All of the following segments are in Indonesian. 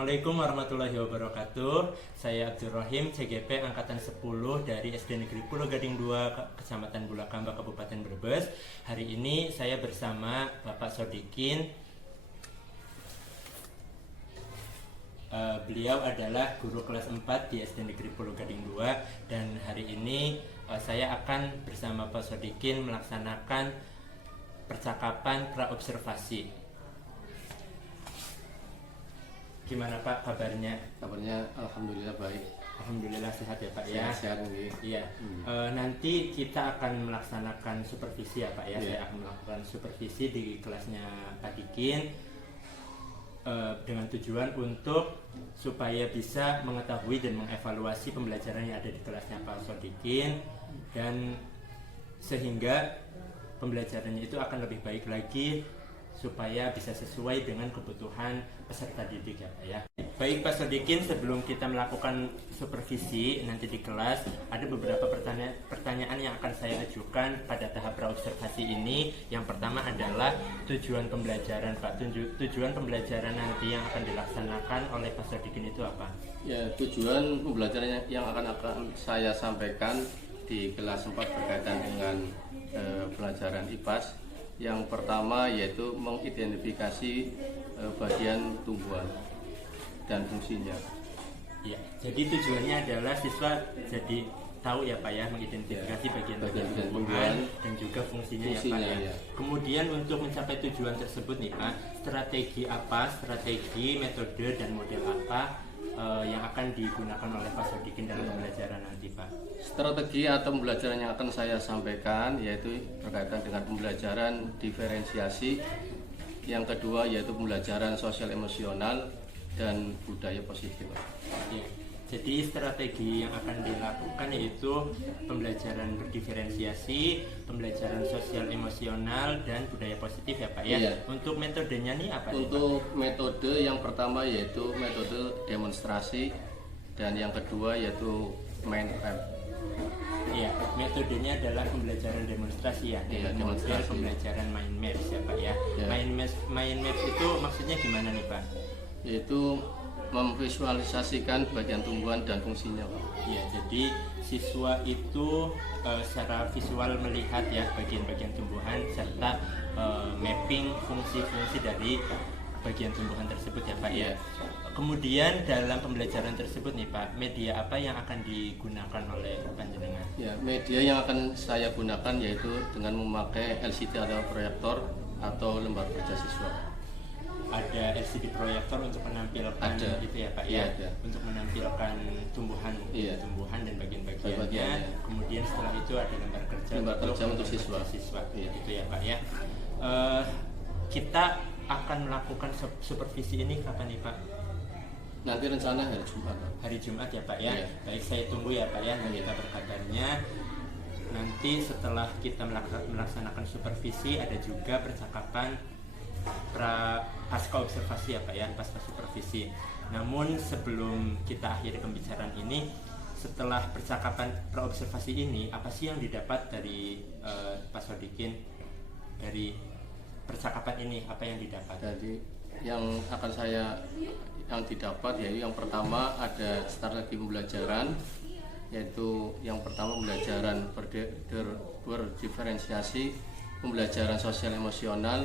Assalamualaikum warahmatullahi wabarakatuh. Saya Abdul Rahim, CGP Angkatan 10 dari SD Negeri Pulau Gading 2, Kecamatan Bulakamba, Kabupaten Brebes. Hari ini saya bersama Bapak Sodikin. Beliau adalah guru kelas 4 di SD Negeri Pulau Gading 2. Dan hari ini saya akan bersama Pak Sodikin melaksanakan percakapan praobservasi. Gimana Pak kabarnya? Kabarnya alhamdulillah baik. Alhamdulillah sehat ya Pak ya. Sehat nih. Iya. Nanti kita akan melaksanakan supervisi ya Pak ya. Iya. Saya akan melakukan supervisi di kelasnya Pak Dikin dengan tujuan untuk supaya bisa mengetahui dan mengevaluasi pembelajaran yang ada di kelasnya Pak Sodikin, dan sehingga pembelajarannya itu akan lebih baik lagi supaya bisa sesuai dengan kebutuhan peserta didik ya Pak ya. Baik Pak Sodikin, sebelum kita melakukan supervisi nanti di kelas, ada beberapa pertanyaan yang akan saya ajukan pada tahap praobservasi ini. Yang pertama adalah tujuan pembelajaran Pak. Tujuan pembelajaran nanti yang akan dilaksanakan oleh Pak Sodikin itu apa? Ya, tujuan pembelajaran yang akan saya sampaikan di kelas 4 berkaitan dengan pelajaran IPAS. Yang pertama yaitu mengidentifikasi bagian tumbuhan dan fungsinya. Ya, jadi tujuannya adalah siswa jadi tahu ya Pak ya, mengidentifikasi bagian-bagian tumbuhan dan juga fungsinya ya Pak ya. Ya. Kemudian untuk mencapai tujuan tersebut nih Pak, strategi, metode dan model apa yang akan digunakan oleh Pak Sodikin dalam pembelajaran nanti Pak? Strategi atau pembelajaran yang akan saya sampaikan yaitu berkaitan dengan pembelajaran diferensiasi. Yang kedua yaitu pembelajaran sosial emosional dan budaya positif. Ya. Jadi strategi yang akan dilakukan yaitu pembelajaran berdiferensiasi, pembelajaran sosial emosional dan budaya positif ya Pak ya. Iya. Untuk metodenya nih apa nih Pak? Untuk metode yang pertama yaitu metode demonstrasi dan yang kedua yaitu mind map. Iya, metodenya adalah pembelajaran demonstrasi ya, Iya, dengan model demonstrasi. pembelajaran mind maps ya Pak ya. Iya. Mind maps itu maksudnya gimana nih Pak? Yaitu memvisualisasikan bagian tumbuhan dan fungsinya. Ya, jadi siswa itu secara visual melihat ya bagian-bagian tumbuhan serta mapping fungsi-fungsi dari bagian tumbuhan tersebut ya Pak ya. Kemudian dalam pembelajaran tersebut nih Pak, media apa yang akan digunakan oleh panjenengan? Ya, media yang akan saya gunakan yaitu dengan memakai LCD atau proyektor atau lembar kerja siswa. Ada LCD proyektor untuk menampilkan Ada. itu ya Pak Iya, ya, ada. untuk menampilkan tumbuhan, Iya. tumbuhan dan bagian-bagiannya. Bagian-bagiannya. Kemudian setelah itu ada lembar kerja untuk siswa. Iya. Iya. Gitu ya Pak ya. Kita akan melakukan supervisi ini kapan nih Pak? Nanti rencana hari Jumat. Hari Jumat ya Pak ya. Iya. Baik, saya tunggu ya Pak ya, nanti kita berkabarnya. Nanti setelah kita melaksanakan supervisi ada juga percakapan pasca observasi ya Pak ya, pasca supervisi. Namun sebelum kita akhiri pembicaraan ini, setelah percakapan praobservasi ini, apa sih yang didapat dari Pak Sodikin dari percakapan ini? Apa yang didapat? Jadi yang didapat yaitu yang pertama ada strategi pembelajaran, yaitu yang pertama pembelajaran berdiferensiasi, pembelajaran sosial emosional,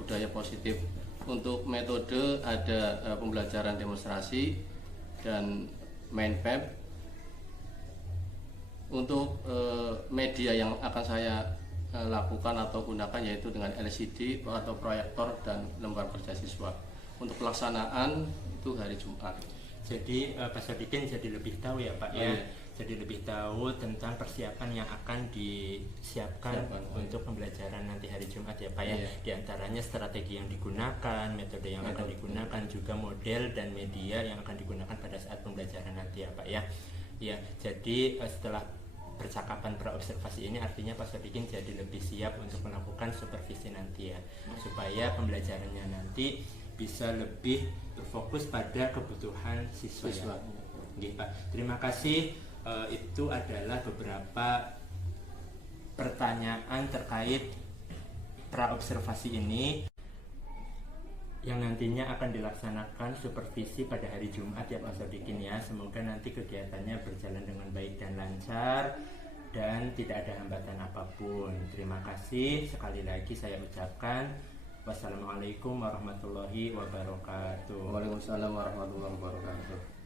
budaya positif. Untuk metode ada pembelajaran demonstrasi dan mind map. Untuk media yang akan saya lakukan atau gunakan yaitu dengan LCD atau proyektor dan lembar kerja siswa. Untuk pelaksanaan itu hari Jumat. Jadi Pak Sodikin jadi lebih tahu ya Pak ya. Iya. Jadi lebih tahu tentang persiapan yang akan disiapkan untuk pembelajaran nanti hari Jumat ya Pak ya. Iya. Di antaranya strategi yang digunakan, metode yang akan digunakan, juga model dan media yang akan digunakan pada saat pembelajaran nanti ya Pak ya. Ya, jadi setelah percakapan praobservasi ini artinya Pak Sodikin jadi lebih siap untuk melakukan supervisi nanti ya, supaya pembelajarannya nanti bisa lebih berfokus pada kebutuhan siswa. Ya. Oke, Pak. Terima kasih. Itu adalah beberapa pertanyaan terkait praobservasi ini. yang nantinya akan dilaksanakan supervisi pada hari Jumat ya Pak Sodikin ya. Semoga nanti kegiatannya berjalan dengan baik dan lancar dan tidak ada hambatan apapun. Terima kasih sekali lagi saya ucapkan. Wassalamualaikum warahmatullahi wabarakatuh. Waalaikumsalam warahmatullahi wabarakatuh.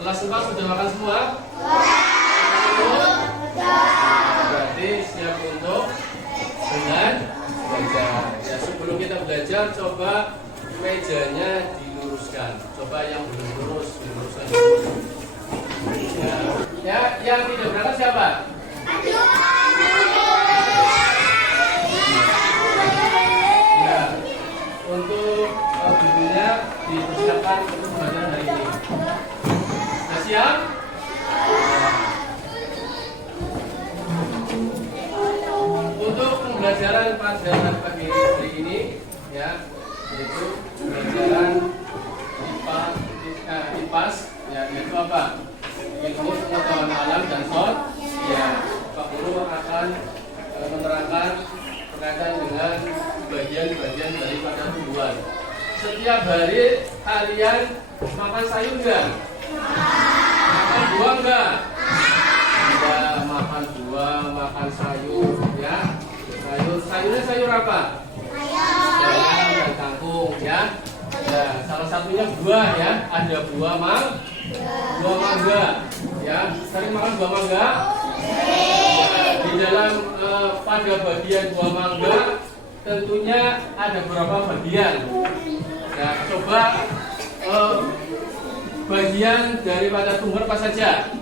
Kelas 4 sudah makan semua? Berarti siap untuk belajar. Ya, sebelum kita belajar, coba mejanya diluruskan. Coba yang belum lurus, diluruskan dulu. Ya, yang tidak berangkat siapa? Ya, untuk bukunya dipersiapkan untuk pembelajaran hari ini. Sudah siap? Untuk pembelajaran pada pagi hari ini, ya, yaitu pembelajaran IPAS, ya, yaitu apa? Ilmu pengetahuan alam dan sosial. Ya, Pak Guru akan menerangkan berkaitan dengan bagian-bagian daripada tumbuhan. Setiap hari kalian makan sayur enggak? Makan buah enggak? Ya, makan buah, makan sayur, ya. Sayurnya sayur apa? Bayam dan kangkung, ya. Ya, salah satunya buah, ya. Ada buah mangga, ya. Sering makan buah mangga? Di dalam pada bagian buah mangga tentunya ada beberapa bagian. Ya, coba bagian daripada tumbuhan apa saja?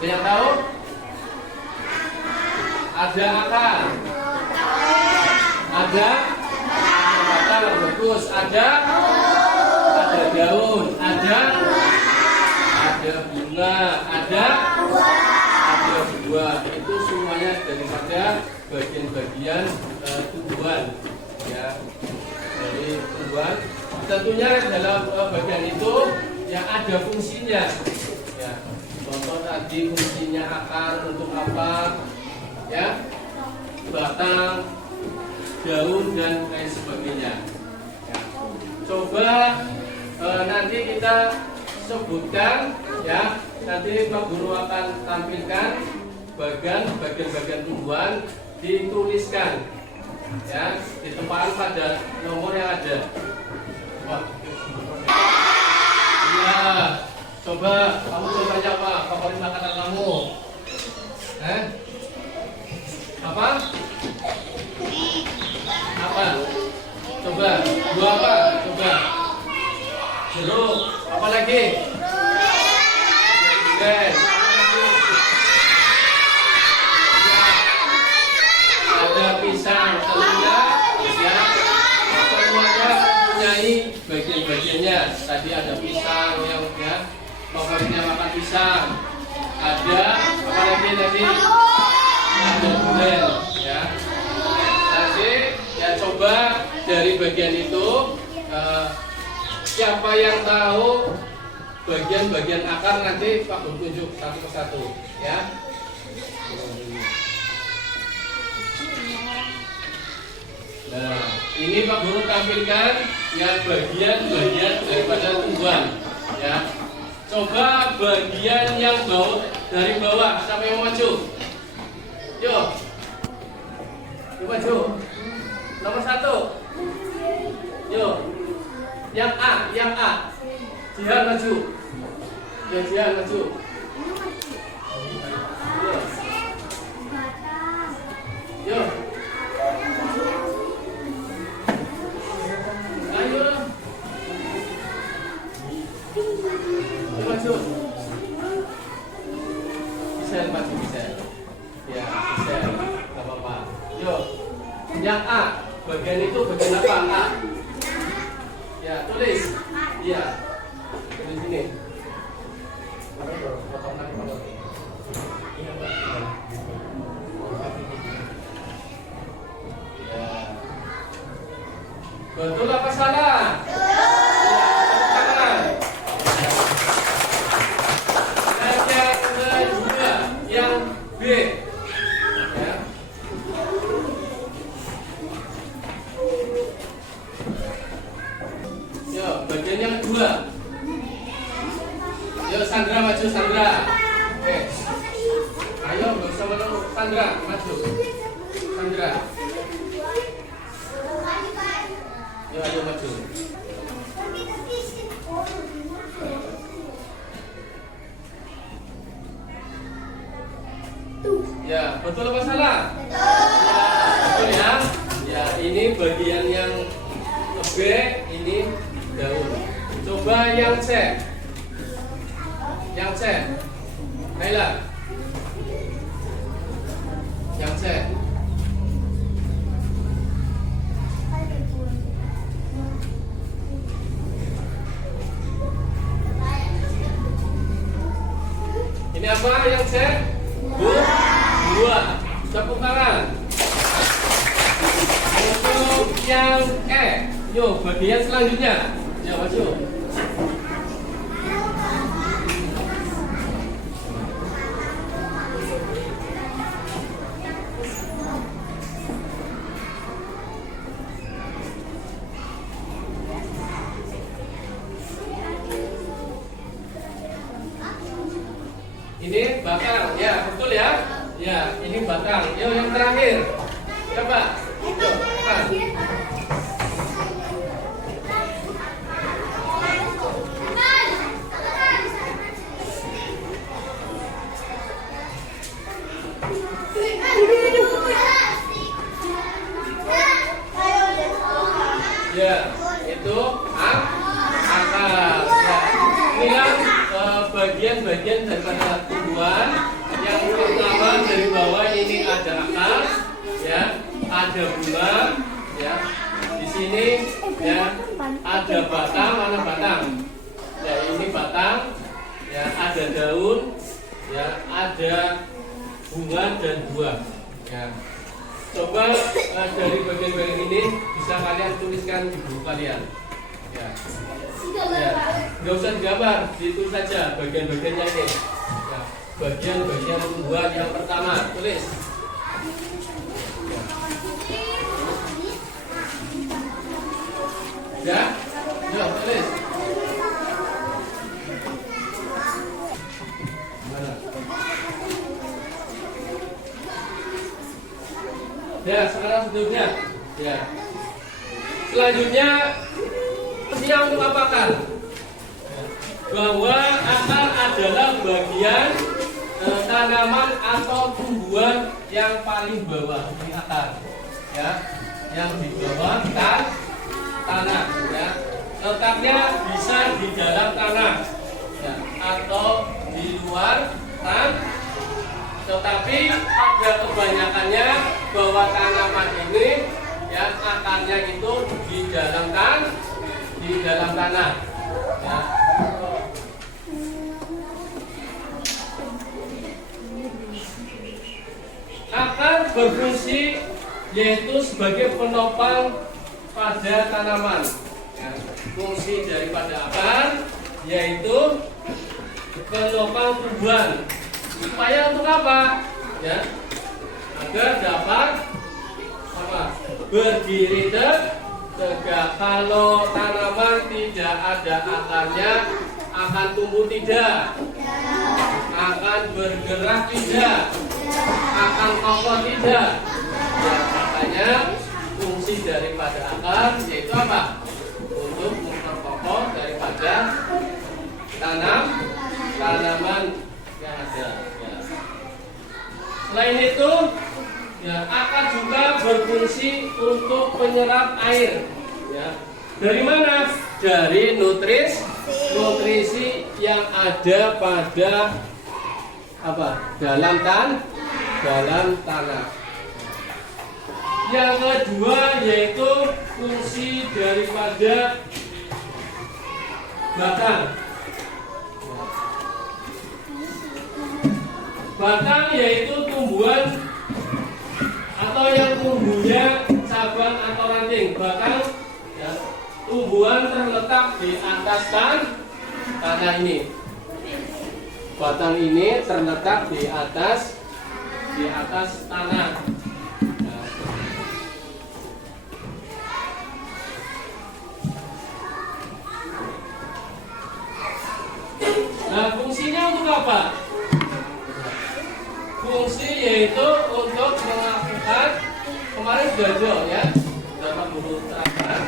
Ada yang tahu? Ada akar, ada batang, bagus. Ada daun, ada bunga, ada buah. Itu semuanya daripada bagian-bagian tumbuhan, ya, dari tumbuhan. Tentunya dalam bagian itu yang ada fungsinya, ya. Contoh tadi fungsinya akar untuk apa, ya, batang, daun dan lain sebagainya. Ya. Coba nanti kita sebutkan, ya. Nanti Pak Guru akan tampilkan bagian-bagian tumbuhan, dituliskan, ya, ditempatkan pada nomor yang ada. Ya, coba kamu tanya apa? Favorit makanan kamu? Apa? Apa? Coba, buah apa? Coba. Jeruk. Apa lagi? durian. Ada pisang tentunya ya. Semuanya mempunyai bagian-bagiannya. Tadi ada pisang yang ya favoritnya makan pisang. Ada apa lagi tadi? Ada durian ya. Nanti ya coba dari bagian itu siapa yang tahu bagian-bagian akar nanti Pak Guru tunjuk satu persatu ya. Nah, ini Pak Guru tampilkan yang bagian-bagian daripada tumbuhan ya. Coba bagian yang bawah dari bawah sampai yang maju. Yuk. Yuk maju. Nomor 1. Yuk. Yang A. Jihan maju. Ya, Jihan maju. Yuk. Yuk. Ayo. Yuk maju. Bisa maju bisa. Ya, bisa. Enggak apa-apa. Yuk. Yang A. Bagian itu bagian apa? A. Ya, tulis. Iya. Tulis sini. Ya. Betul apa salah? Tangan. Dan yang kedua, yang B. Ya. Yuk, bagian yang kedua. Yuk, Sandra maju, Sandra. Oke. Ayo, nggak usah menunggu. Sandra maju. Sandra. Yuk, ayo maju. Ya, betul apa salah? Betul ya. Ya, ini bagian yang B, ini daun. Coba yang C. Yang C. Naila. Yang C. Ini apa yang C? Buah. Tepuk tangan. Untuk yang E. Yuk, bagian selanjutnya. Ya, maju. Ini batang, ya betul ya. Ya, ini batang. Yuk, yang terakhir. Coba. Yuk, cepat. Ya, itu akar. Ya. Inilah bagian-bagian daripada tumbuhan. Yang pertama dari bawah ini ada akar, ya, ada bunga, ya. Di sini ya ada batang, mana batang? Ya, ini batang, ya, ada daun, ya, ada bunga dan buah. Ya. Coba dari bagian-bagian ini bisa kalian tuliskan di buku kalian. Ya. Ya. Nggak usah digambar, ditulis saja bagian-bagiannya ini. Ya. Bagian-bagian tumbuhan yang pertama, tulis. Ya, ya, tulis. Mana? Ya, sekarang selanjutnya. Ya. Selanjutnya, fungsinya untuk apa kan? Bahwa akar adalah bagian tanaman atau tumbuhan yang paling bawah. Ini akar, ya, yang di bawah tanah, ya. Letaknya bisa di dalam tanah, ya, atau di luar tan. Tetapi pada kebanyakannya bahwa tanaman ini ya akarnya itu di dalam tanah. Ya. Akar berfungsi yaitu sebagai penopang pada tanaman. Ya. Fungsi daripada akar yaitu penopang tumbuhan. Supaya untuk apa? Ya, agar dapat apa? Berdiri tegak. Kalau tanaman tidak ada akarnya, akan tumbuh tidak, akan bergerak tidak, akan kokoh tidak. Ya, makanya fungsi daripada akar yaitu apa? Untuk memperkokoh daripada tanaman yang ada. Ya. Selain itu, ya, akar juga berfungsi untuk penyerap air. Ya. Dari mana? Dari nutrisi yang ada pada apa? Dalam tanah. Yang kedua yaitu fungsi daripada batang. Batang yaitu tumbuhan atau yang tumbuhnya cabang atau ranting. Batang ya, tumbuhan terletak di atas tanah ini. Batang ini terletak di atas tanah. Nah, fungsinya untuk apa? Fungsi yaitu untuk melakukan, kemarin sudah ya, dapat guru terangkan,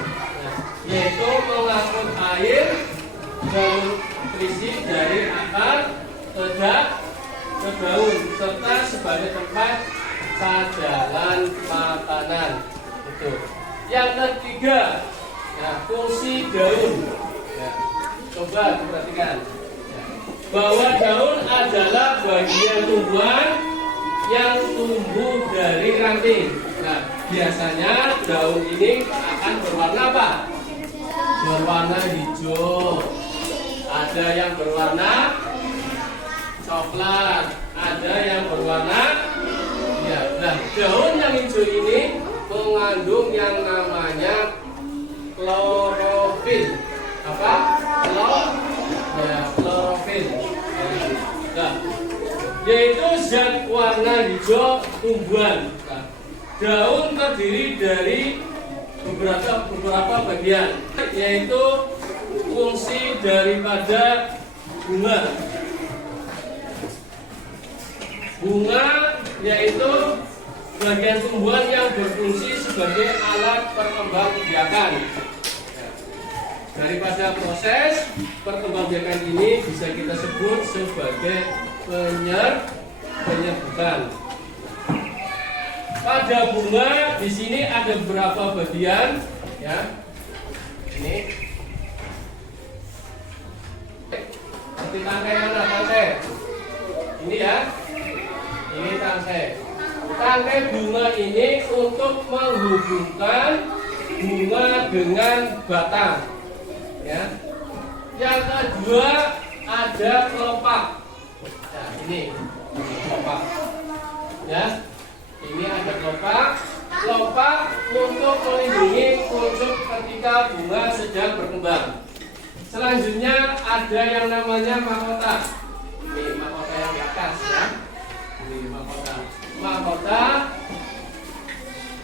yaitu mengangkut air dan nutrisi dari akar ke daun serta sebagai tempat cadangan makanan. Itu. Yang ketiga, ya, fungsi daun. Ya, coba perhatikan. Bahwa daun adalah bagian tumbuhan yang tumbuh dari ranting. Nah, biasanya daun ini akan berwarna apa? Berwarna hijau. Ada yang berwarna coklat, ada yang berwarna ya. Nah, daun yang hijau ini mengandung yang namanya klorofil. Apa? Klorofil. Nah, yaitu zat warna hijau tumbuhan. Nah, daun terdiri dari beberapa bagian, yaitu fungsi daripada bunga. Bunga yaitu bagian tumbuhan yang berfungsi sebagai alat perkembangbiakan. Daripada proses perkembangbiakan ini bisa kita sebut sebagai penyerbukan. Pada bunga di sini ada beberapa bagian, ya. Ini seperti tangkai mana tangkai? Ini ya. Ini tangkai. Tangkai bunga ini untuk menghubungkan bunga dengan batang. Ya. Yang kedua ada kelopak. Nah, ini kelopak. Ya. Ini ada kelopak. Kelopak untuk melindungi kuncup ketika bunga sedang berkembang. Selanjutnya ada yang namanya mahkota. Ini mahkota yang di atas ya. Ini mahkota. Mahkota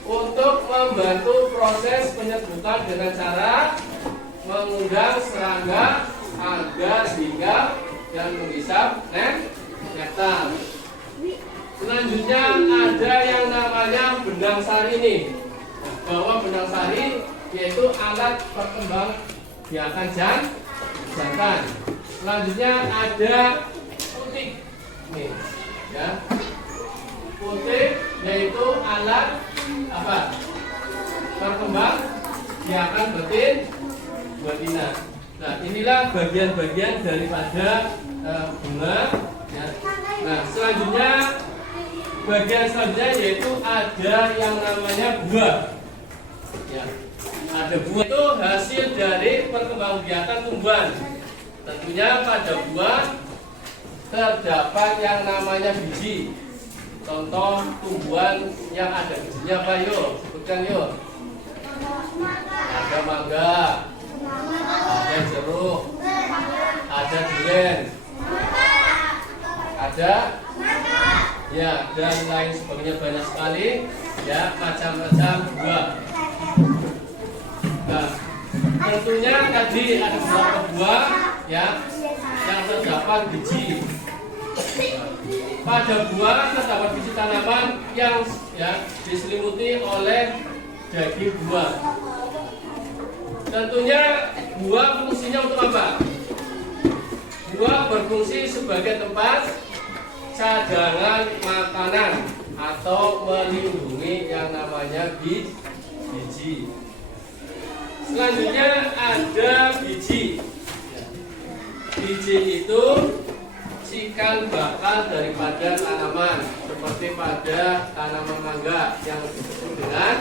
untuk membantu proses penyerbukan dengan cara mengundang serangga agar hinggap dan menghisap nektar. Selanjutnya ada yang namanya benang sari ini. Nah, bahwa benang sari yaitu alat perkembangbiakan jantan. Selanjutnya ada putik. Nih, ya. Putik yaitu alat apa? Perkembangbiakan betina. Nah, inilah bagian-bagian daripada bunga. Ya. Nah, selanjutnya bagian selanjutnya yaitu ada yang namanya buah. Ya. Ada buah itu hasil dari perkembangbiakan tumbuhan. Tentunya pada buah terdapat yang namanya biji. Contoh tumbuhan yang ada bijinya apa yuk? Sebutkan yuk. Ada mangga, ada jeruk, ada durian, ada ya dan lain sebagainya, banyak sekali ya macam-macam buah. Nah, tentunya tadi ada beberapa buah ya yang terdapat biji. Pada buah terdapat biji tanaman yang ya diselimuti oleh daging buah. Tentunya buah fungsinya untuk apa? Buah berfungsi sebagai tempat cadangan makanan atau melindungi yang namanya biji. Selanjutnya ada biji. Biji itu cikal bakal daripada tanaman, seperti pada tanaman mangga yang disebut dengan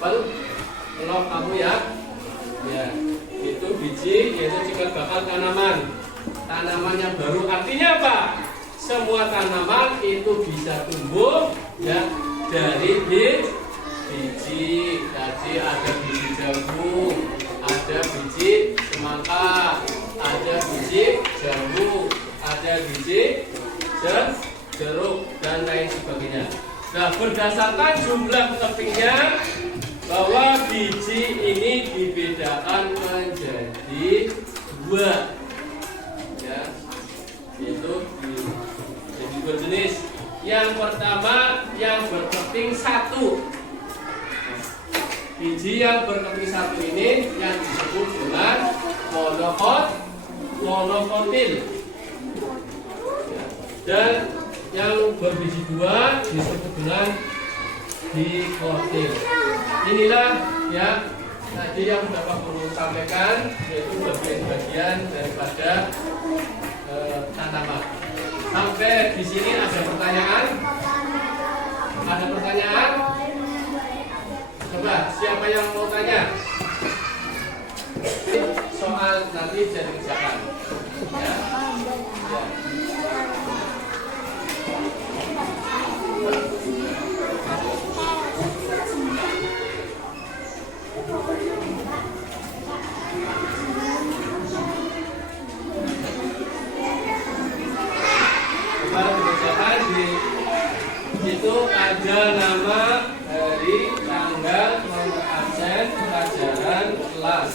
pelok kamu ya. Ya, itu biji, yaitu cikal bakal tanaman. Tanaman yang baru artinya apa? Semua tanaman itu bisa tumbuh ya dari biji. Tadi ada biji jagung, ada biji semangka, ada biji jambu, ada biji jeruk dan lain sebagainya. Nah, berdasarkan jumlah kepingnya bahwa biji ini dibedakan menjadi dua, ya, yaitu jadi dua jenis. Yang pertama yang berkeping satu. Biji yang berkeping satu ini yang disebut dengan monokotil. Dan yang berbiji dua disebut dengan dikotil. Inilah ya tadi yang dapat perlu sampaikan, yaitu bagian-bagian daripada tanaman. Sampai di sini ada pertanyaan? Ada pertanyaan? Coba siapa yang mau tanya? Soal nanti jadi kerjakan. Ya. Ya. Itu ada nama, hari, tanggal, nomor absen, pelajaran, kelas.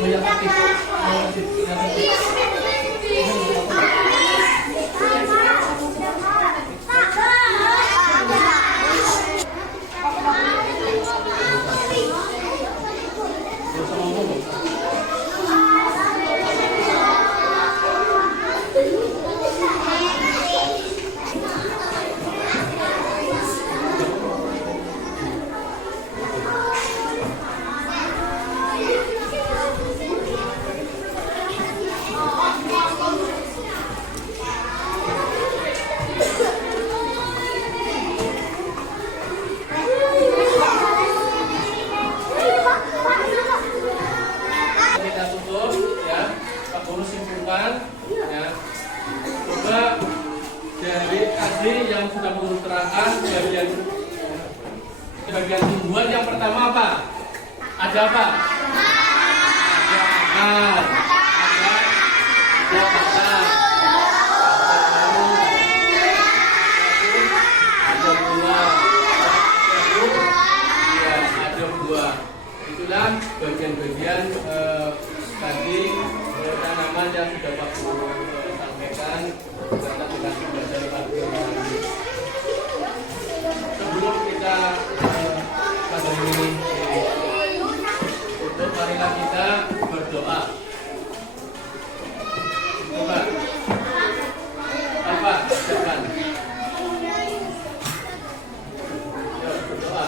yang aktif. Yang aktif. Kita tutup ya, Pak Guru simpulkan ya. Coba dari tadi yang sudah Guru terangkan bagian tumbuhan yang pertama apa? Ada apa? Ada akar, ada batang, ada buah, ya ada buah. Itulah bagian-bagian tadi tanaman yang sudah Pak Guru sampaikan berkaitan dengan pembelajaran Pak Guru. Sebelum kita pada ini untuk marilah kita berdoa. Coba apa? Silakan. Yuk, berdoa.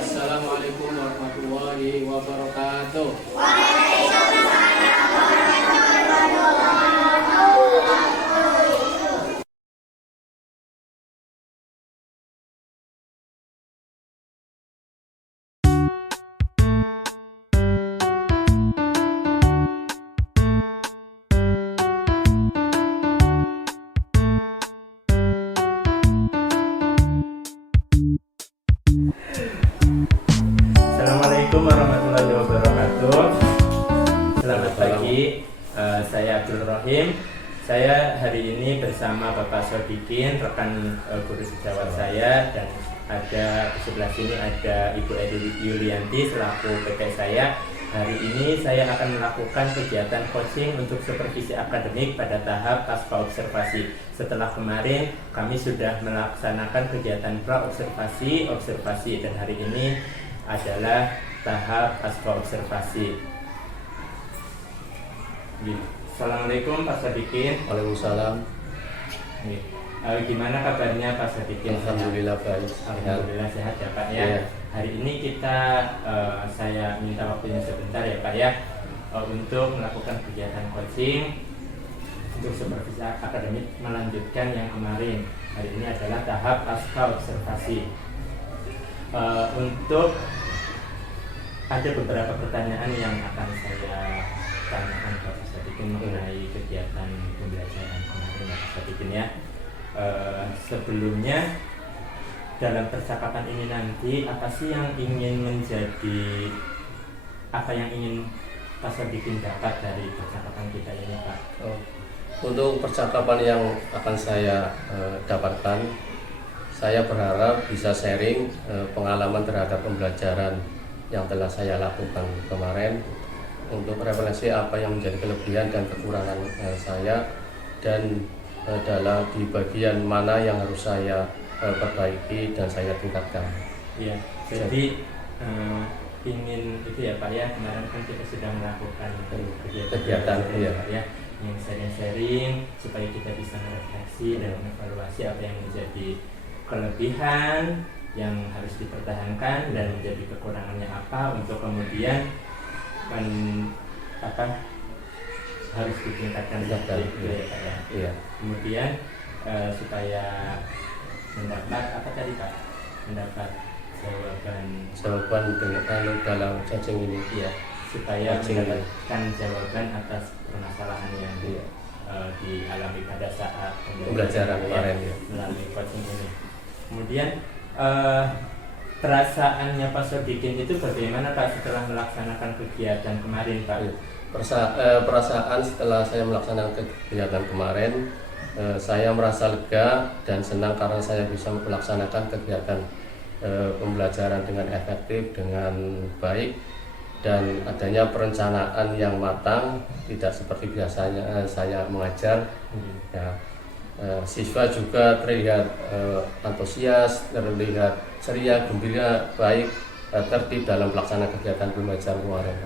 Assalamualaikum warahmatullahi wabarakatuh. Assalamualaikum warahmatullahi wabarakatuh. Selamat pagi, saya Abdul Rohim. Saya hari ini bersama Bapak Sodikin, rekan guru sejawat saya, dan ada di sebelah sini ada Ibu Edi Yulianti selaku PK saya. Hari ini saya akan melakukan kegiatan coaching untuk supervisi akademik pada tahap pasca observasi. Setelah kemarin kami sudah melaksanakan kegiatan pra observasi, dan hari ini adalah tahap pasca observasi. Assalamualaikum Pak Sadikin. Waalaikumsalam. Gimana kabarnya Pak Sadikin? Alhamdulillah baik. Alhamdulillah sehat ya Pak ya. Iya. Hari ini kita saya minta waktunya sebentar ya Pak ya, untuk melakukan kegiatan coaching untuk supervisi akademik melanjutkan yang kemarin. Hari ini adalah tahap pasca observasi. Untuk ada beberapa pertanyaan yang akan saya tanyakan Pak Sadikin mengenai kegiatan pembelajaran kemarin ya Pak Sadikin ya. Sebelumnya dalam percakapan ini nanti apa sih yang ingin menjadi, apa yang ingin Pak Sadikin dapat dari percakapan kita ini Pak? Untuk percakapan yang akan saya dapatkan, saya berharap bisa sharing pengalaman terhadap pembelajaran yang telah saya lakukan kemarin, untuk refleksi apa yang menjadi kelebihan dan kekurangan saya, dan dalam di bagian mana yang harus saya perbaiki dan saya tingkatkan. Iya, jadi ingin itu ya Pak ya, kemarin kan kita sudah melakukan kegiatan iya. Pak ya, yang sharing-sharing supaya kita bisa merefleksi dan mengevaluasi apa yang menjadi kelebihan yang harus dipertahankan dan menjadi kekurangannya apa, untuk kemudian harus ditingkatkan lagi gitu ya Pak ya. Iya. Kemudian supaya mendapat apa tadi Pak? Mendapat jawaban dengan dalam cacing ini. Iya, supaya Cacing mendapatkan jawaban atas permasalahan yang Iya. dialami pada saat Pembelajaran kemarin ya. melalui coaching ini. Kemudian perasaannya Pak Sodikin itu bagaimana Pak setelah melaksanakan kegiatan kemarin Pak? Perasaan setelah saya melaksanakan kegiatan kemarin, saya merasa lega dan senang karena saya bisa melaksanakan kegiatan pembelajaran dengan efektif, dengan baik, dan adanya perencanaan yang matang, tidak seperti biasanya saya mengajar. Ya, siswa juga terlihat antusias, terlihat ceria, gembira, baik, tertib dalam pelaksanaan kegiatan pembelajaran kemarin.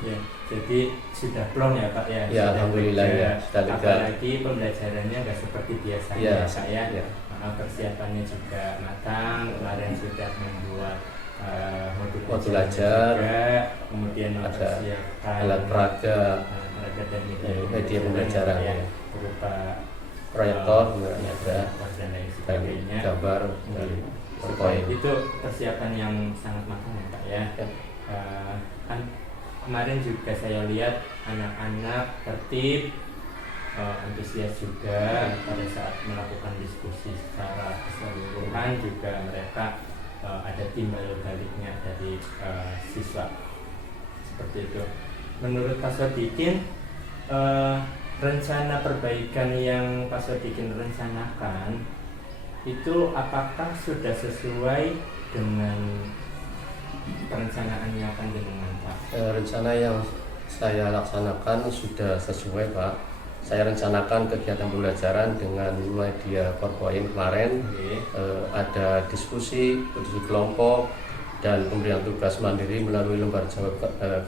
Ya, jadi sudah plong ya Pak ya? Ya, alhamdulillah ya, sudah lega. Apalagi pembelajarannya nggak seperti biasanya Ya, Pak ya? ya. Persiapannya juga matang, kemarin sudah membuat modul ajar, juga, kemudian ada mempersiapkan alat peraga, peraga dan media pembelajaran ya, ya. berupa proyektor, ada dan lain sebagainya. gambar, Supaya itu persiapan yang sangat matang ya Pak ya. Kan kemarin juga saya lihat anak-anak tertib, antusias juga pada saat melakukan diskusi secara keseluruhan, juga mereka ada timbal baliknya dari siswa seperti itu. Menurut Pak Sodikin, rencana perbaikan yang Pak Sodikin rencanakan itu apakah sudah sesuai dengan perencanaannya panjenengan Pak? Rencana yang saya laksanakan sudah sesuai Pak. Saya rencanakan kegiatan pembelajaran dengan media PowerPoint kemarin. Ada diskusi kelompok dan pemberian tugas mandiri melalui lembar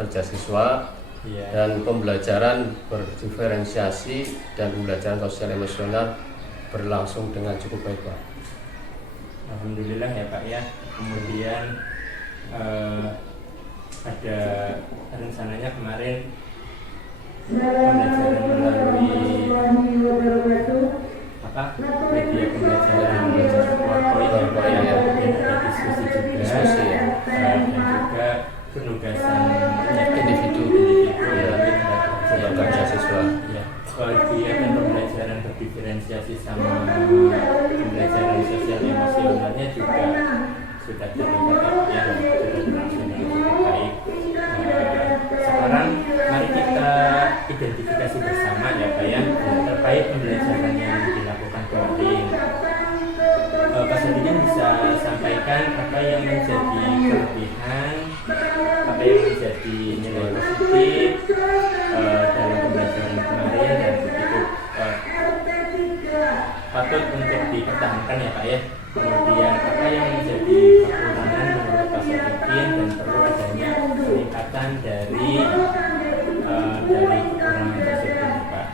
kerja siswa. Dan pembelajaran berdiferensiasi dan pembelajaran sosial emosional berlangsung dengan cukup baik Pak. Alhamdulillah ya Pak ya. Kemudian ada rencananya kemarin pembelajaran melalui media pembelajaran PowerPoint ya, kemudian ada diskusi juga, dan juga penugasan individu lembar kerja siswa. Ya, kegiatan pembelajaran berdiferensiasi sama pembelajaran sosial emosionalnya juga sudah terlihat ya, sudah berlangsung dengan cukup baik. Sekarang mari kita identifikasi bersama ya Pak ya, terkait pembelajaran yang dilakukan kemarin. Pak Sodikin bisa sampaikan apa yang menjadi kelebihan, apa yang menjadi nilai positif dalam pembelajaran kemarin, dan begitu patut untuk dipertahankan ya Pak ya. Kemudian apa yang menjadi kekurangan menurut Pak Sodikin dan perlu adanya peningkatan dari kekurangan tersebut Pak.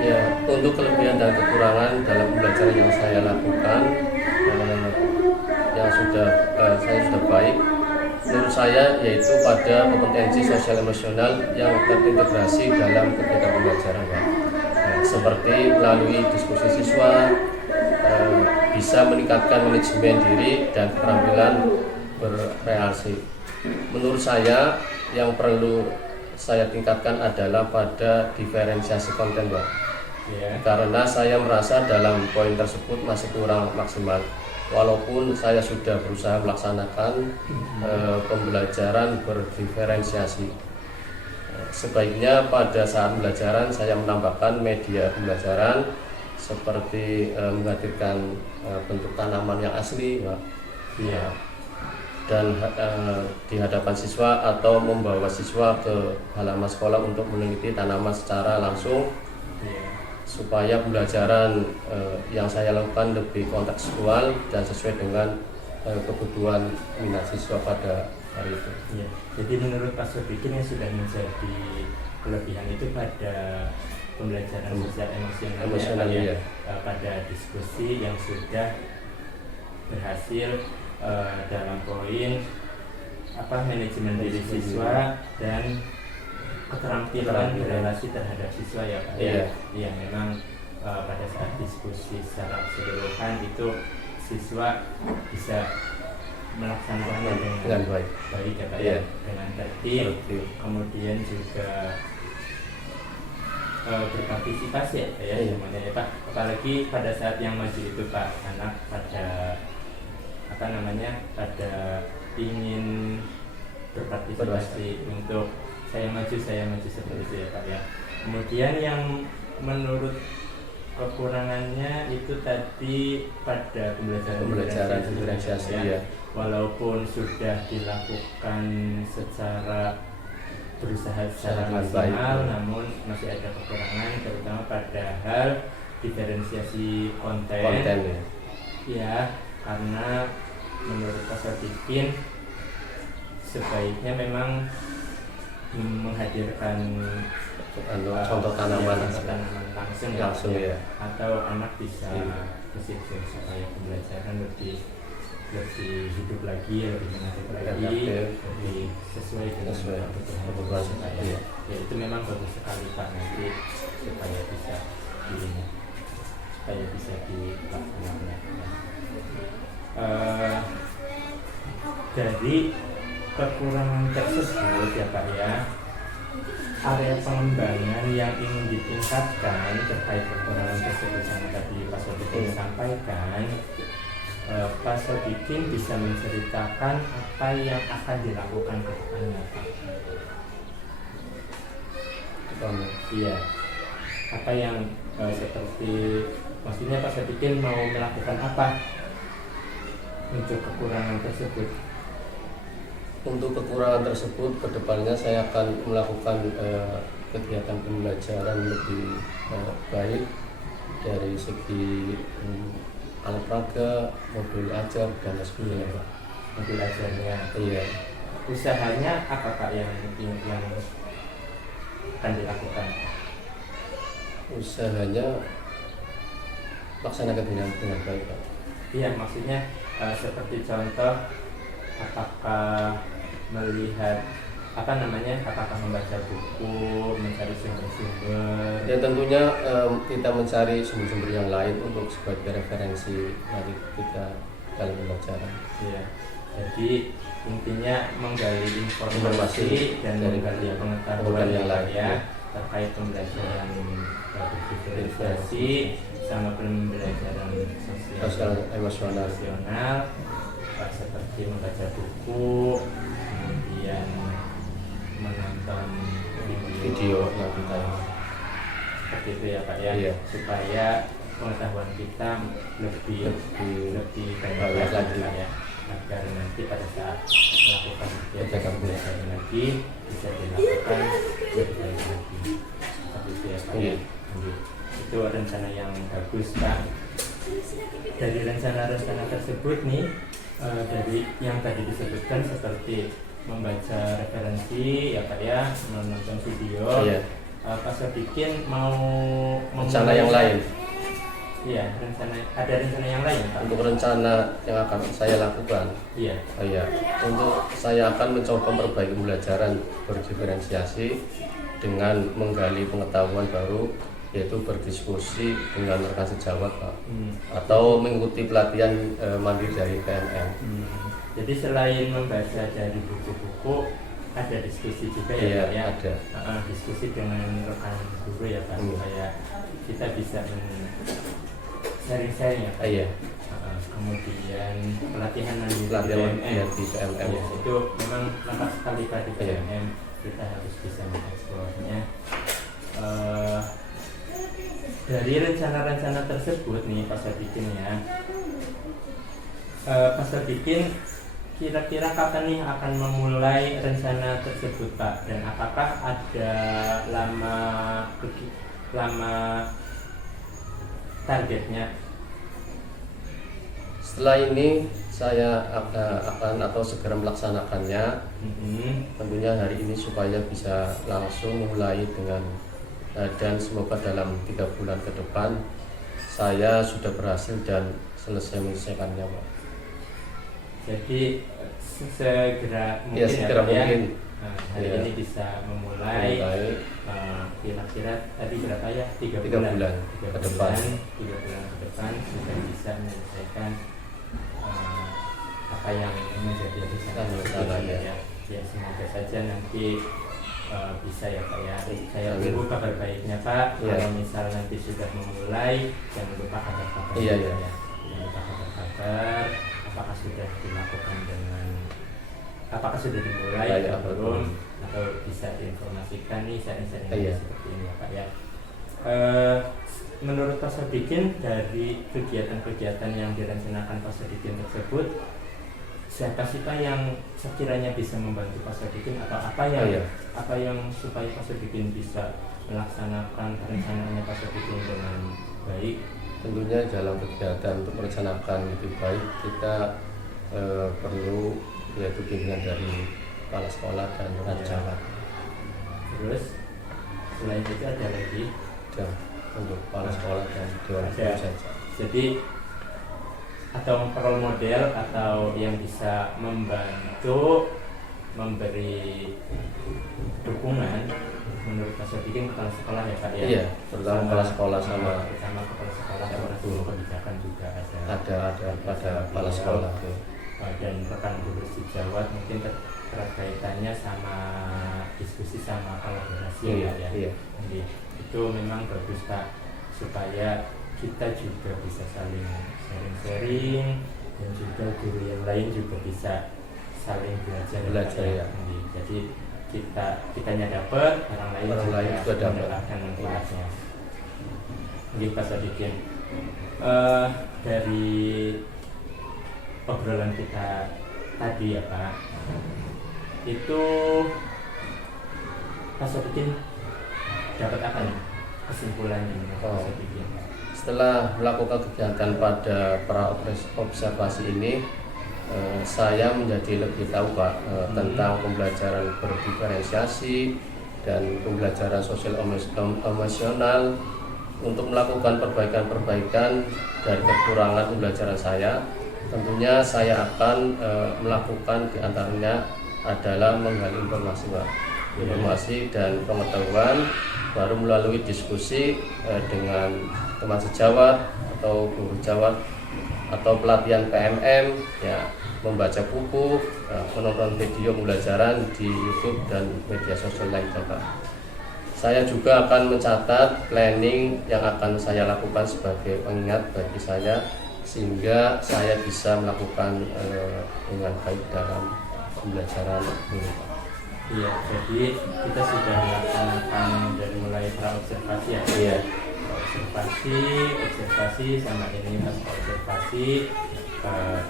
Ya, untuk kelebihan dan kekurangan dalam pembelajaran yang saya lakukan, yang saya sudah baik, menurut saya yaitu pada kompetensi sosial emosional yang terintegrasi dalam kegiatan pembelajaran Pak. Seperti melalui diskusi siswa, bisa meningkatkan manajemen diri dan keterampilan bereaksi. Menurut saya yang perlu saya tingkatkan adalah pada diferensiasi konten Pak. Karena saya merasa dalam poin tersebut masih kurang maksimal. Walaupun saya sudah berusaha melaksanakan pembelajaran berdiferensiasi, sebaiknya pada saat pembelajaran saya menambahkan media pembelajaran seperti menghadirkan bentuk tanaman yang asli Pak. Ya. dan di hadapan siswa atau membawa siswa ke halaman sekolah untuk meneliti tanaman secara langsung, supaya pembelajaran yang saya lakukan lebih kontekstual dan sesuai dengan kebutuhan minat siswa pada hari itu. Ya. Jadi menurut Pak Sodikin yang sudah menjadi kelebihan itu pada pembelajaran sosial emosional ya. Pada diskusi yang sudah berhasil dalam poin manajemen diri siswa dan keterampilan berrelasi terhadap siswa ya Pak. Ya, memang pada saat diskusi secara keseluruhan itu siswa bisa melaksanakannya dengan baik ya Pak ya, dengan tertib, kemudian juga berpartisipasi ya Pak ya, semuanya ya Pak. Apalagi pada saat yang maju itu Pak, anak pada pada ingin berpartisipasi untuk saya maju seperti itu ya Pak ya. Kemudian yang menurut kekurangannya itu tadi pada pembelajaran diferensiasi ya. Walaupun sudah dilakukan secara berusaha secara maksimal, namun masih ada kekurangan, terutama pada hal diferensiasi konten ya, karena menurut Pak Sodikin sebaiknya memang menghadirkan contoh tanaman langsung ya. Atau anak bisa disiplin supaya pembelajaran lebih hidup lagi, lebih menarik lagi, lebih sesuai dengan kebutuhan saya. Ya itu memang bagus sekali Pak, nanti supaya bisa dilaksanakan. Dari kekurangan tersebut ya Pak ya, area pengembangan yang ingin ditingkatkan terkait kekurangan tersebut yang tadi Pak Sodikin sampaikan, Pak Sodikin bisa menceritakan apa yang akan dilakukan ke depannya Pak. Iya, apa yang seperti maksudnya Pak Sodikin mau melakukan apa untuk kekurangan tersebut? Untuk kekurangan tersebut, kedepannya saya akan melakukan kegiatan pembelajaran lebih baik dari segi alat peraga, modul ajar dan sebagainya. Modul ajarnya. Iya. Usahanya apa Pak yang akan dilakukan? Usahanya laksanakan dengan baik Pak. Iya, maksudnya seperti contoh, apakah melihat apakah membaca buku, mencari sumber-sumber? Ya tentunya kita mencari sumber-sumber yang lain untuk sebagai referensi nanti kita dalam pembelajaran. Iya. Jadi intinya menggali informasi dan menggali pengetahuan yang lain ya terkait pembelajaran diferensiasi sama pembelajaran sosial emosional seperti membaca buku, kemudian menonton video yang kita seperti itu ya Pak ya, supaya pengetahuan kita lebih banyak lagi ya, agar nanti pada saat melakukan kegiatan belajar lagi bisa dilakukan lebih baik lagi seperti itu ya Pak ya. Itu rencana yang bagus Pak. Dari rencana-rencana tersebut nih, dari yang tadi disebutkan seperti membaca referensi ya Pak ya, menonton video, Pak Sodikin mau rencana yang lain. Iya, ada rencana yang lain Pak. Untuk rencana yang akan saya lakukan, untuk saya akan mencoba memperbaiki pembelajaran berdiferensiasi dengan menggali pengetahuan baru, yaitu berdiskusi dengan rekan sejawat Pak, atau mengikuti pelatihan mandiri dari PMM. Jadi selain membaca dari buku-buku, ada diskusi juga ya Pak ya? Ada. Diskusi dengan rekan guru ya Pak, supaya kita bisa sharing-sharing ya Pak. Kemudian pelatihan di PMM. Itu memang lengkap sekali Pak di PMM. Kita harus bisa mengeksplornya. Dari rencana-rencana tersebut nih Pak Sodikin ya, Pak Sodikin kira-kira kapan nih akan memulai rencana tersebut Pak? Dan apakah ada lama targetnya? Setelah ini saya akan atau segera melaksanakannya. Tentunya hari ini supaya bisa langsung mulai dengan dan semoga dalam 3 bulan ke depan saya sudah berhasil dan selesai menyelesaikannya, Pak. Jadi segera mungkin Ya, segera Pak, ya? mungkin. Hari Ya. ini bisa memulai. Kira-kira tadi berapa ya? 3 bulan. 3 bulan ke depan. 3 bulan ke depan sudah bisa menyelesaikan apa yang menjadi rencana ya. Ya semoga saja nanti bisa ya Pak ya. Saya tunggu kabar baiknya Pak. Ya. Kalau misal nanti sudah memulai, jangan lupa kabar-kabar. Iya, juga iya. ya. Jangan lupa kabar-kabar. Apakah sudah dilakukan dengan, apakah sudah dimulai Ya, atau belum, atau bisa diinformasikan nih saat-saat ini Iya. seperti ini ya Pak ya. Menurut Pak Sodikin, dari kegiatan-kegiatan yang direncanakan Pak Sodikin tersebut, siapa sih Pak yang sekiranya bisa membantu Pak Sodikin, atau apa yang supaya Pak Sodikin bisa melaksanakan perencanaannya Pak Sodikin dengan baik? Tentunya dalam kegiatan untuk merencanakan lebih baik kita perlu yaitu bimbingan dari kepala sekolah dan pengacara. Terus selain itu ada lagi? Dan untuk kepala sekolah dan dewan guru saja. Jadi atau role model atau yang bisa membantu memberi dukungan menurut Pak Sodikin kepala sekolah ya Pak ya? Iya, terutama kepala sekolah sama kepala sekolah sama guru kebijakan juga ada pada kepala sekolah. Dan rekan guru sejawat mungkin terkaitannya sama diskusi sama kolaborasi ya. Iya. Jadi, itu memang bagus Pak, supaya kita juga bisa saling sharing-sharing dan juga guru yang lain juga bisa saling belajar ya. Jadi kitanya dapat, orang lain juga mendapatkan manfaatnya. Jadi Pak Sodikin, dari obrolan kita tadi ya Pak, itu Pak Sodikin dapat apa nih kesimpulannya Pak Sodikin? Setelah melakukan kegiatan pada pra observasi ini, saya menjadi lebih tahu Pak tentang pembelajaran berdiferensiasi dan pembelajaran sosial emosional untuk melakukan perbaikan-perbaikan dari kekurangan pembelajaran saya. Tentunya saya akan melakukan diantaranya adalah menggali informasi Pak, informasi dan pengetahuan, baru melalui diskusi dengan teman sejawat atau guru sejawat atau pelatihan PMM ya, membaca buku, menonton video pembelajaran di YouTube dan media sosial lain Pak. Saya juga akan mencatat planning yang akan saya lakukan sebagai pengingat bagi saya, sehingga saya bisa melakukan dengan baik dalam pembelajaran ini. Iya, jadi kita sudah melaksanakan dari mulai pra observasi ya. Iya. Observasi sama ini pas observasi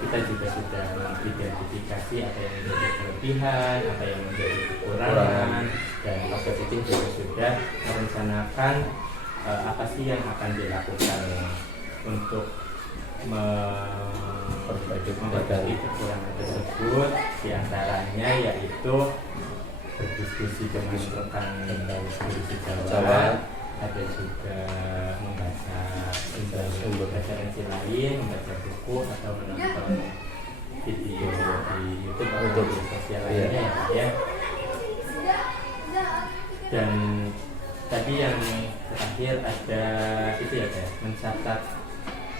kita juga sudah mengidentifikasi apa yang menjadi kelebihan, apa yang menjadi kekurangan, dan Pak Sodikin juga sudah merencanakan apa sih yang akan dilakukan untuk memperbaiki kekurangan tersebut. Diantaranya yaitu berdiskusi dengan rekan guru sejawat, ada juga membaca sumber referensi lain, membaca buku atau menonton video di YouTube atau di sosial lainnya ya Pak ya. Dan tadi yang terakhir ada itu ya Pak, mencatat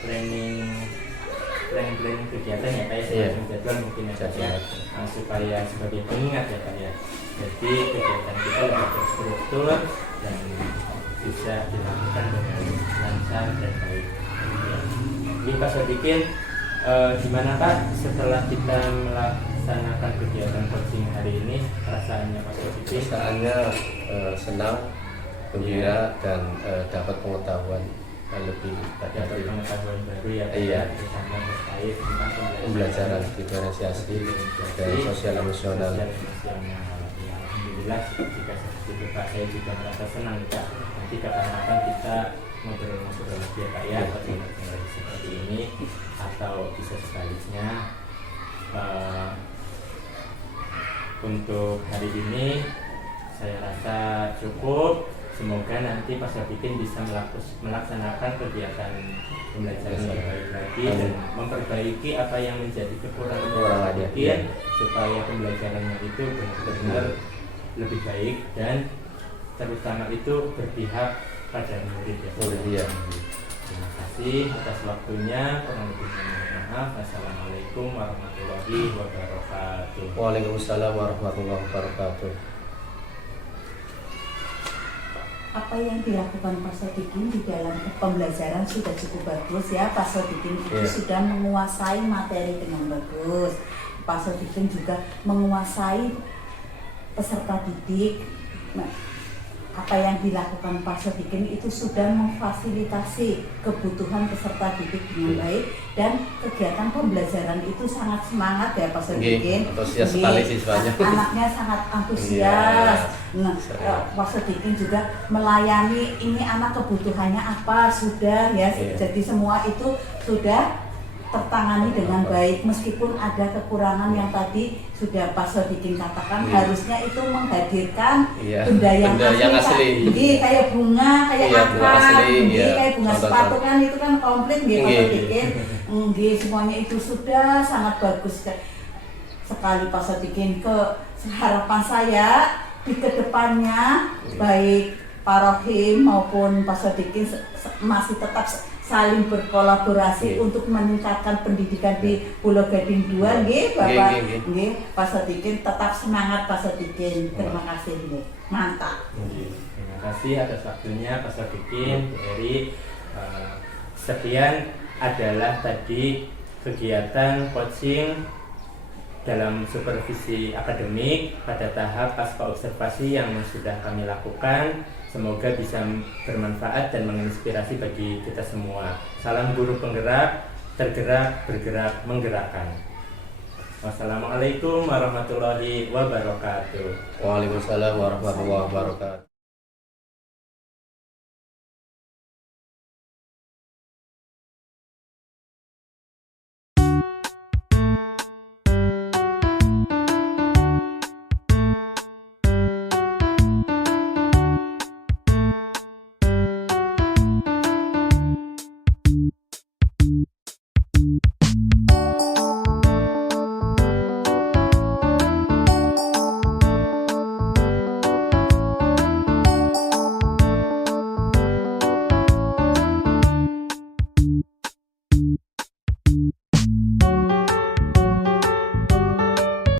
planning kegiatan ya Pak ya, jadwal mungkin ya Pak ya, supaya sebagai pengingat ya Pak ya. Jadi kegiatan kita lebih terstruktur dan bisa dilakukan dengan lancar dan baik. Ini Pak Sodikin, gimana Pak setelah kita melaksanakan kegiatan coaching hari ini, perasaannya Pak Sodikin? Perasaannya senang, gembira, dan dapat pengetahuan lebih ada pengetahuan baru ya Pak, Iya. terutama terkait tentang pembelajaran diferensiasi dan sosial emosional. sosial emosional. Ya, alhamdulillah jika seperti itu Pak, saya juga merasa senang Pak. Nanti kapan-kapan kita ngobrol-ngobrol lagi ya Pak ya, ngobrol seperti ini atau bisa sebaliknya. Untuk hari ini saya rasa cukup. Semoga nanti Pak Sodikin bisa melaksanakan kegiatan pembelajaran yang baik lagi dan memperbaiki apa yang menjadi kekurangan Pak Sodikin, supaya pembelajarannya itu benar-benar lebih baik dan terutama itu berpihak pada murid ya. Iya. Terima kasih atas waktunya. Kurang lebihnya mohon maaf. Assalamualaikum warahmatullahi wabarakatuh. Waalaikumsalam warahmatullahi wabarakatuh. Apa yang dilakukan Pak Sodikin di dalam pembelajaran sudah cukup bagus ya. Pak Sodikin itu sudah menguasai materi dengan bagus. Pak Sodikin juga menguasai peserta didik. Nah, apa yang dilakukan Pak Sodikin itu sudah memfasilitasi kebutuhan peserta didik dengan baik dan kegiatan pembelajaran itu sangat semangat ya Pak Sodikin. Antusias sekali siswanya. Anaknya sangat antusias. Nah, Pak Sodikin juga melayani ini anak kebutuhannya apa sudah ya. Jadi semua itu sudah tertangani dengan baik, meskipun ada kekurangan yang tadi sudah Pak Sodikin katakan harusnya itu menghadirkan benda yang asli. Kayak bunga, kayak akar, kayak bunga sepatu kan itu kan komplit Pak Sodikin. Semuanya itu sudah sangat bagus sekali Pak Sodikin. Harapan saya di kedepannya baik Pak Rohim maupun Pak Sodikin masih tetap saling berkolaborasi untuk meningkatkan pendidikan di Pulau Gading 2 nggih Bapak nggih. Pak Sodikin tetap semangat Pak Sodikin. Terima kasih nggih. Mantap. Terima kasih atas waktunya Pak Sodikin, Bu Eri. Sekian adalah tadi kegiatan coaching dalam supervisi akademik pada tahap pasca observasi yang sudah kami lakukan. Semoga bisa bermanfaat dan menginspirasi bagi kita semua. Salam guru penggerak, tergerak, bergerak, menggerakkan. Wassalamualaikum warahmatullahi wabarakatuh. Waalaikumsalam warahmatullahi wabarakatuh.